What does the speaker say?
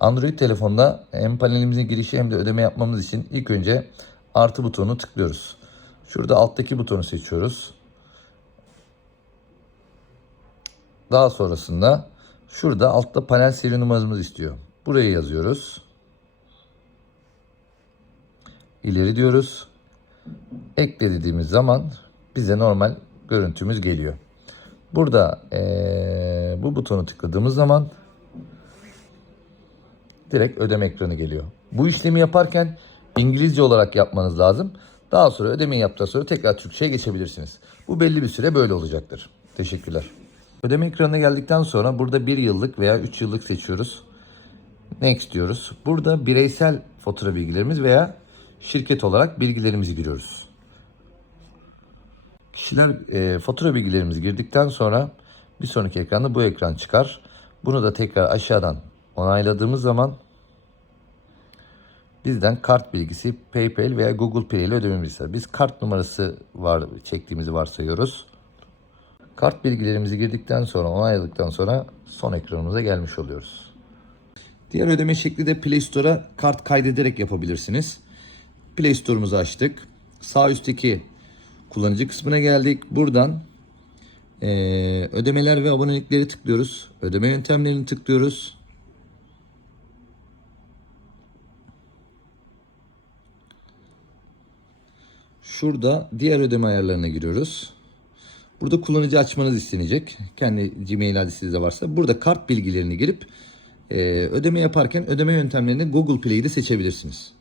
Android telefonda hem panelimizin girişi hem de ödeme yapmamız için ilk önce artı butonunu tıklıyoruz. Şurada alttaki butonu seçiyoruz. Daha sonrasında şurada altta panel seri numaramız istiyor. Burayı yazıyoruz. İleri diyoruz. Ekle dediğimiz zaman bize normal görüntümüz geliyor. Burada eee, bu butonu tıkladığımız zaman direkt ödeme ekranı geliyor. Bu işlemi yaparken İngilizce olarak yapmanız lazım. Daha sonra ödemeyi yaptıktan sonra tekrar Türkçe'ye geçebilirsiniz. Bu belli bir süre böyle olacaktır. Teşekkürler. Ödeme ekranına geldikten sonra burada 1 yıllık veya 3 yıllık seçiyoruz. Next diyoruz. Burada bireysel fatura bilgilerimiz veya şirket olarak bilgilerimizi giriyoruz. Kişiler e, fatura bilgilerimizi girdikten sonra bir sonraki ekranda bu ekran çıkar. Bunu da tekrar aşağıdan onayladığımız zaman bizden kart bilgisi PayPal veya Google Pay ile ödememizi ister. Biz kart numarası var çektiğimizi varsayıyoruz. Kart bilgilerimizi girdikten sonra onayladıktan sonra son ekranımıza gelmiş oluyoruz. Diğer ödeme şekli de Play Store'a kart kaydederek yapabilirsiniz. Play Store'umuzu açtık. Sağ üstteki kullanıcı kısmına geldik. Buradan eee, ödemeler ve abonelikleri tıklıyoruz. Ödeme yöntemlerini tıklıyoruz. Şurada diğer ödeme ayarlarına giriyoruz. Burada kullanıcı açmanız istenecek. Kendi Gmail adresinizde varsa. Burada kart bilgilerini girip eee, ödeme yaparken ödeme yöntemlerini Google Play'de seçebilirsiniz.